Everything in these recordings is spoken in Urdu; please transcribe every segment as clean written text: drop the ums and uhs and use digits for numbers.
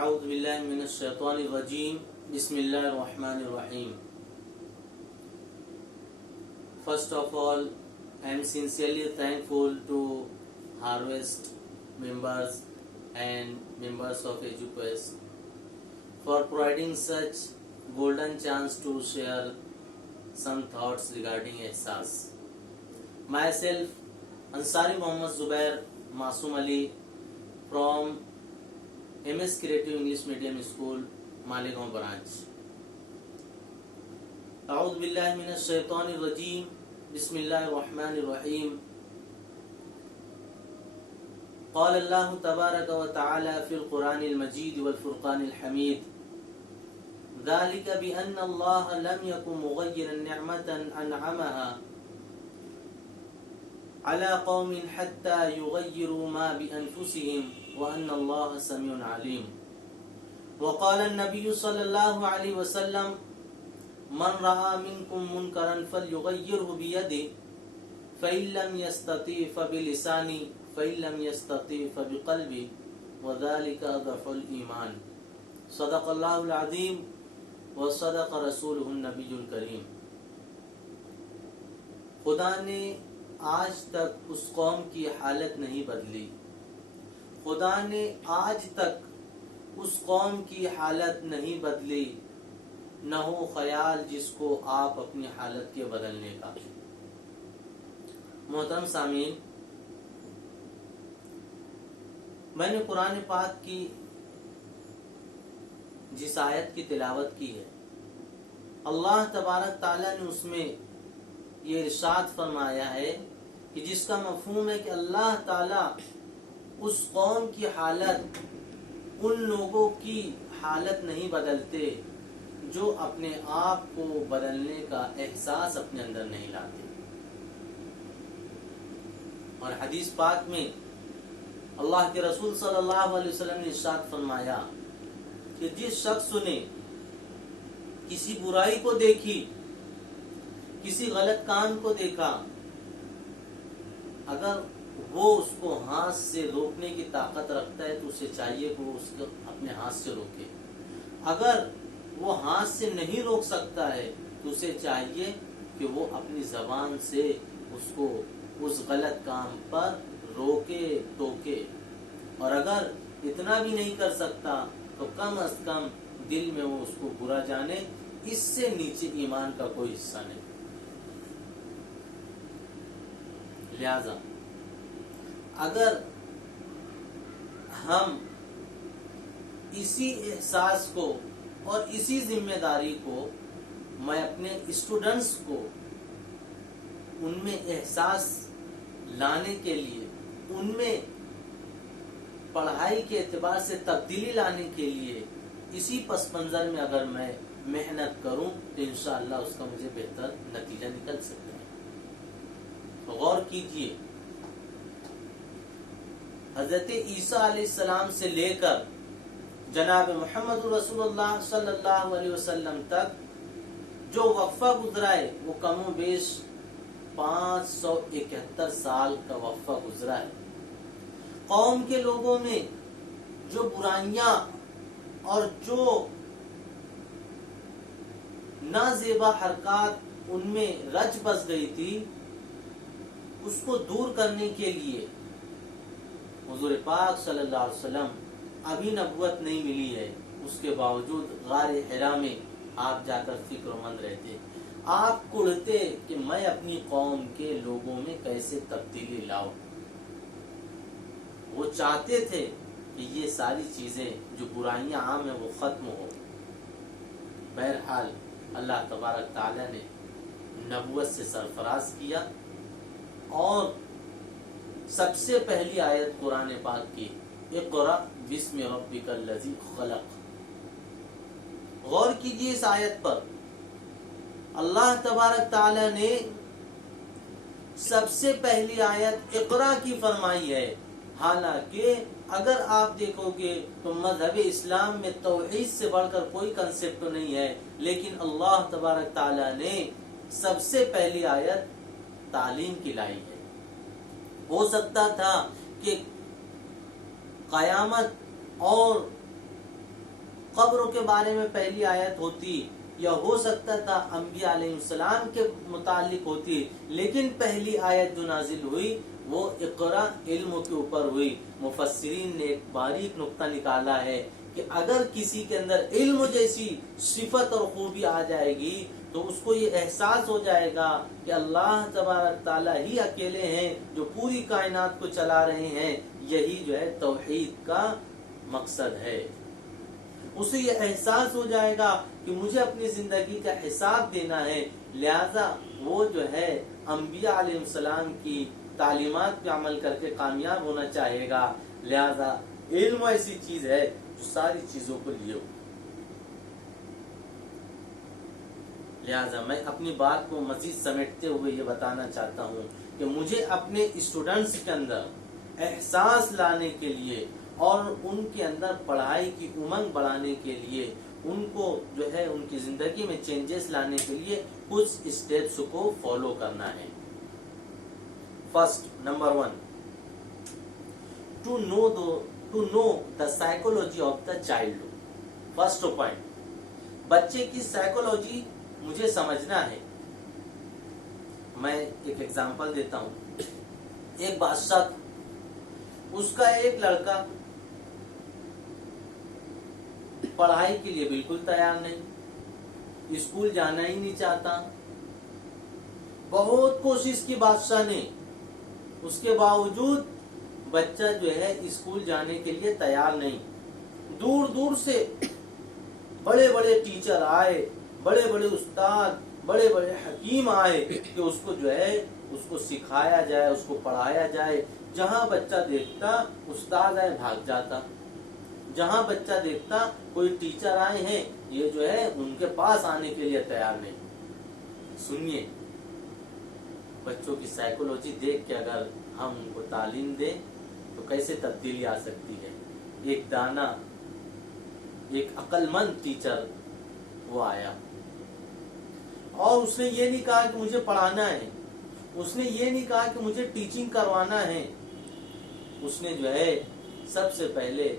اعوذ باللہ من الشیطان الرجیم بسم اللہ الرحمن الرحیم. First of all, I am sincerely thankful to Harvest members and members of EduQuest for providing such golden chance to share some thoughts regarding Ihsas. Myself, Ansari Mohammad Zubair Masoom Ali from MS Creative English Medium School, Malegaon branch. اعوذ باللہ من الشیطان الرجیم بسم اللہ الرحمن الرحیم. قال اللہ تبارک و تعالی فی القرآن المجید والفرقان الحمید ذلك بأن اللہ لم يكن مغیرا نعمتا انعمها على قوم حتى يغيروا ما بأنفسهم وأن الله سميع عليم. وقال النبي صلى الله عليه وسلم من رأى منكم منكرا فليغيره بيده فإن لم يستطع فبلسانه فإن لم يستطع فبقلبه وذلك أضعف الإيمان. صدق الله العظيم وصدق رسوله النبي الكريم. خدا نے آج تک اس قوم کی حالت نہیں بدلی. خدا نے آج تک اس قوم کی حالت نہیں بدلی، نہ ہو خیال جس کو آپ اپنی حالت کے بدلنے کا. محترم سامعین، میں نے قرآن پاک کی جس آیت کی تلاوت کی ہے، اللہ تبارک تعالیٰ نے اس میں یہ ارشاد فرمایا ہے کہ جس کا مفہوم ہے کہ اللہ تعالیٰ اس قوم کی حالت ان لوگوں کی حالت نہیں بدلتے جو اپنے آپ کو بدلنے کا احساس اپنے اندر نہیں لاتے. اور حدیث پاک میں اللہ کے رسول صلی اللہ علیہ وسلم نے ارشاد فرمایا کہ جس شخص نے کسی برائی کو دیکھی، کسی غلط کام کو دیکھا، اگر وہ اس کو ہاتھ سے روکنے کی طاقت رکھتا ہے تو اسے چاہیے کہ وہ اس کو اپنے ہاتھ سے روکے. اگر وہ ہاتھ سے نہیں روک سکتا ہے تو اسے چاہیے کہ وہ اپنی زبان سے اس کو اس غلط کام پر روکے ٹوکے. اور اگر اتنا بھی نہیں کر سکتا تو کم از کم دل میں وہ اس کو برا جانے. اس سے نیچے ایمان کا کوئی حصہ نہیں. لہذا اگر ہم اسی احساس کو اور اسی ذمہ داری کو میں اپنے اسٹوڈنٹس کو ان میں احساس لانے کے لیے، ان میں پڑھائی کے اعتبار سے تبدیلی لانے کے لیے اسی پس منظر میں اگر میں محنت کروں تو انشاءاللہ اس کا مجھے بہتر نتیجہ نکل سکتا ہے. غور کیجئے، حضرت عیسیٰ علیہ السلام سے لے کر جناب محمد رسول اللہ صلی اللہ علیہ وسلم تک جو وقفہ گزرا ہے وہ کم و بیش 571 سال کا وقفہ گزرا ہے. قوم کے لوگوں میں جو برائیاں اور جو نازیبا حرکات ان میں رچ بس گئی تھی، اس کو دور کرنے کے لیے حضور پاک صلی اللہ علیہ وسلم ابھی نبوت نہیں ملی ہے، اس کے باوجود غار حرا میں آپ جا کر فکر مند رہتے. آپ کڑتے کہ میں اپنی قوم کے لوگوں میں کیسے تبدیلی لاؤں. وہ چاہتے تھے کہ یہ ساری چیزیں جو برائیاں عام ہیں وہ ختم ہو. بہرحال اللہ تبارک تعالیٰ نے نبوت سے سرفراز کیا اور سب سے پہلی آیت قرآن پاک کی اقرأ بسم ربک الذی خلق. غور کیجیے اس آیت پر. اللہ تبارک تعالیٰ نے سب سے پہلی آیت اقرأ کی فرمائی ہے. حالانکہ اگر آپ دیکھو گے تو مذہب اسلام میں توحید سے بڑھ کر کوئی کنسپٹ نہیں ہے، لیکن اللہ تبارک تعالیٰ نے سب سے پہلی آیت تعلیم کی لائی ہے. ہو سکتا تھا کہ قیامت اور قبروں کے بارے میں پہلی آیت ہوتی یا ہو سکتا تھا انبیاء علیہ السلام کے متعلق ہوتی، لیکن پہلی آیت جو نازل ہوئی وہ اقرا علم کے اوپر ہوئی۔ مفسرین نے ایک باریک نقطہ نکالا ہے کہ اگر کسی کے اندر علم جیسی صفت اور خوبی آ جائے گی تو اس کو یہ احساس ہو جائے گا کہ اللہ تبارک تعالیٰ ہی اکیلے ہیں جو پوری کائنات کو چلا رہے ہیں، یہی جو ہے توحید کا مقصد ہے۔ اسے یہ احساس ہو جائے گا کہ مجھے اپنی زندگی کا حساب دینا ہے، لہذا وہ جو ہے انبیاء علیہ السلام کی تعلیمات پہ عمل کر کے کامیاب ہونا چاہے گا۔ لہذا علم ایسی چیز ہے جو ساری چیزوں کو لیے ہو۔ لہذا میں اپنی بات کو مزید سمیٹتے ہوئے یہ بتانا چاہتا ہوں کہ مجھے اپنے اسٹوڈنٹس کے اندر احساس لانے کے لیے اور ان کے اندر پڑھائی کی امنگ بڑھانے کے لیے، ان کو جو ہے ان کی زندگی میں چینجز لانے کے لیے کچھ اسٹیپس کو فالو کرنا ہے۔ First, number 1، to know the psychology of the child۔ First point, بچے کی سائیکولوجی مجھے سمجھنا ہے۔ میں ایک ایگزامپل دیتا ہوں۔ ایک بادشاہ، اس کا ایک لڑکا پڑھائی کے لیے بالکل تیار نہیں، اسکول جانا ہی نہیں چاہتا۔ بہت کوشش کی بادشاہ نے، اس کے باوجود بچہ جو ہے اسکول جانے کے لیے تیار نہیں۔ دور دور سے بڑے بڑے ٹیچر آئے، بڑے بڑے استاد، بڑے بڑے حکیم آئے کہ اس کو جو ہے اس کو سکھایا جائے، اس کو پڑھایا جائے۔ جہاں بچہ دیکھتا استاد آئے بھاگ جاتا، جہاں بچہ دیکھتا کوئی ٹیچر آئے ہیں یہ جو ہے ان کے پاس آنے کے لیے تیار نہیں۔ سنیے، بچوں کی سائیکولوجی دیکھ کے اگر ہم ان کو تعلیم دیں تو کیسے تبدیلی آ سکتی ہے۔ ایک دانا، ایک عقل مند ٹیچر وہ آیا اور اس نے یہ نہیں کہا کہ مجھے پڑھانا ہے، اس نے یہ نہیں کہا کہ مجھے ٹیچنگ کروانا ہے۔ اس نے جو ہے سب سے پہلے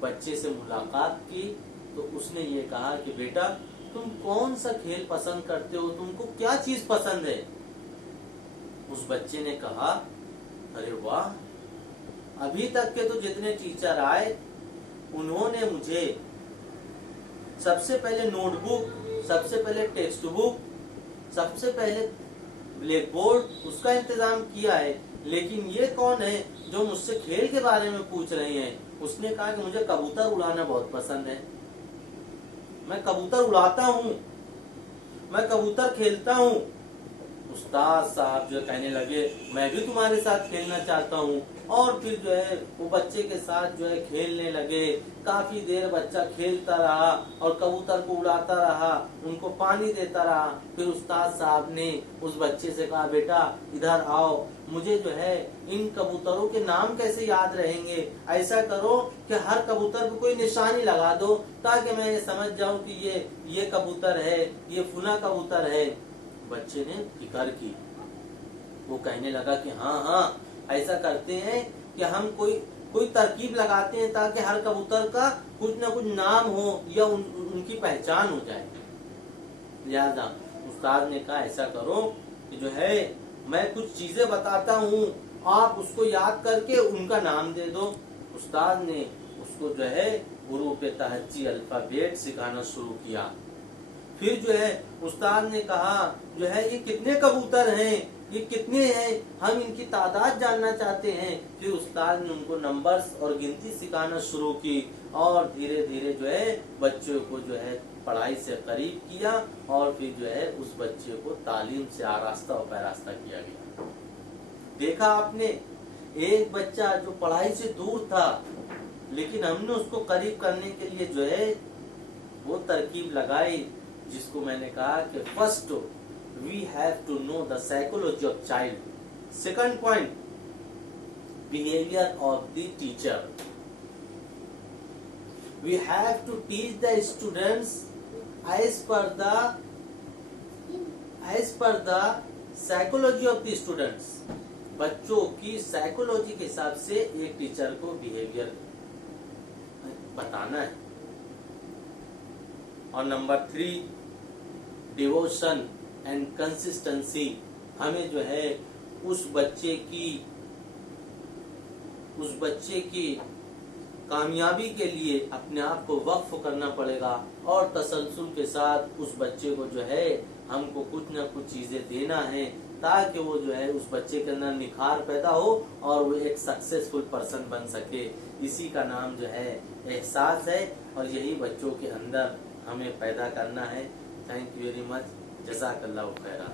بچے سے ملاقات کی تو اس نے یہ کہا کہ بیٹا تم کون سا کھیل پسند کرتے ہو، تم کو کیا چیز پسند ہے؟ اس بچے نے کہا ارے واہ، ابھی تک کے تو جتنے ٹیچر آئے انہوں نے مجھے سب سے پہلے نوٹ بک، سب سے پہلے ٹیکسٹ بک، سب سے پہلے بلیک بورڈ اس کا انتظام کیا ہے، لیکن یہ کون ہے جو مجھ سے کھیل کے بارے میں پوچھ رہے ہیں؟ اس نے کہا کہ مجھے کبوتر اڑانا بہت پسند ہے، میں کبوتر اڑاتا ہوں، میں کبوتر کھیلتا ہوں۔ استاد صاحب جو کہنے لگے میں بھی تمہارے ساتھ کھیلنا چاہتا ہوں، اور پھر جو ہے وہ بچے کے ساتھ جو ہے کھیلنے لگے۔ کافی دیر بچہ کھیلتا رہا اور کبوتر کو اڑاتا رہا، ان کو پانی دیتا رہا۔ پھر استاد صاحب نے اس بچے سے کہا بیٹا ادھر آؤ، مجھے جو ہے ان کبوتروں کے نام کیسے یاد رہیں گے؟ ایسا کرو کہ ہر کبوتر کو کوئی نشانی لگا دو تاکہ میں یہ سمجھ جاؤں کہ یہ کبوتر ہے، یہ فلاں کبوتر ہے۔ بچے نے فکر کی، وہ کہنے لگا کہ ہاں ایسا کرتے ہیں کہ ہم کوئی ترکیب لگاتے ہیں تاکہ ہر کبوتر کا کچھ نہ کچھ نام ہو یا ان کی پہچان ہو جائے۔ لہذا استاد نے کہا ایسا کرو کہ جو ہے میں کچھ چیزیں بتاتا ہوں، آپ اس کو یاد کر کے ان کا نام دے دو۔ استاد نے اس کو جو ہے حروف تہجی الفابیٹ سکھانا شروع کیا۔ پھر جو ہے استاد نے کہا جو ہے یہ کتنے کبوتر ہیں، یہ کتنے ہیں، ہم ان کی تعداد جاننا چاہتے ہیں۔ پھر استاد نے ان کو نمبرز اور گنتی سکھانا شروع کی، اور دھیرے دھیرے جو ہے بچوں کو جو ہے پڑھائی سے قریب کیا، اور پھر جو ہے اس بچے کو تعلیم سے آراستہ و پیراستہ کیا گیا۔ دیکھا آپ نے، ایک بچہ جو پڑھائی سے دور تھا لیکن ہم نے اس کو قریب کرنے کے لیے جو ہے وہ ترکیب لگائی، جس کو میں نے کہا کہ first we have to know the psychology of child. Second point, behavior of the teacher. We have to teach the students as per the psychology of the students. بچوں کی سائیکولوجی کے حساب سے ایک ٹیچر کو بیہیویئر بتانا ہے۔ اور نمبر 3 ڈیووشن اینڈ کنسسٹنسی. ہمیں جو ہے اس بچے کی کامیابی کے لیے اپنے آپ کو وقف کرنا پڑے گا اور تسلسل کے ساتھ اس بچے کو جو ہے ہم کو کچھ نہ کچھ چیزیں دینا ہے تاکہ وہ جو ہے اس بچے کے اندر نکھار پیدا ہو اور وہ ایک سکسیسفل پرسن بن سکے. اسی کا نام جو ہے احساس ہے اور یہی بچوں کے اندر ہمیں پیدا کرنا ہے. Thank you very much. جزاک اللہ خیرہ.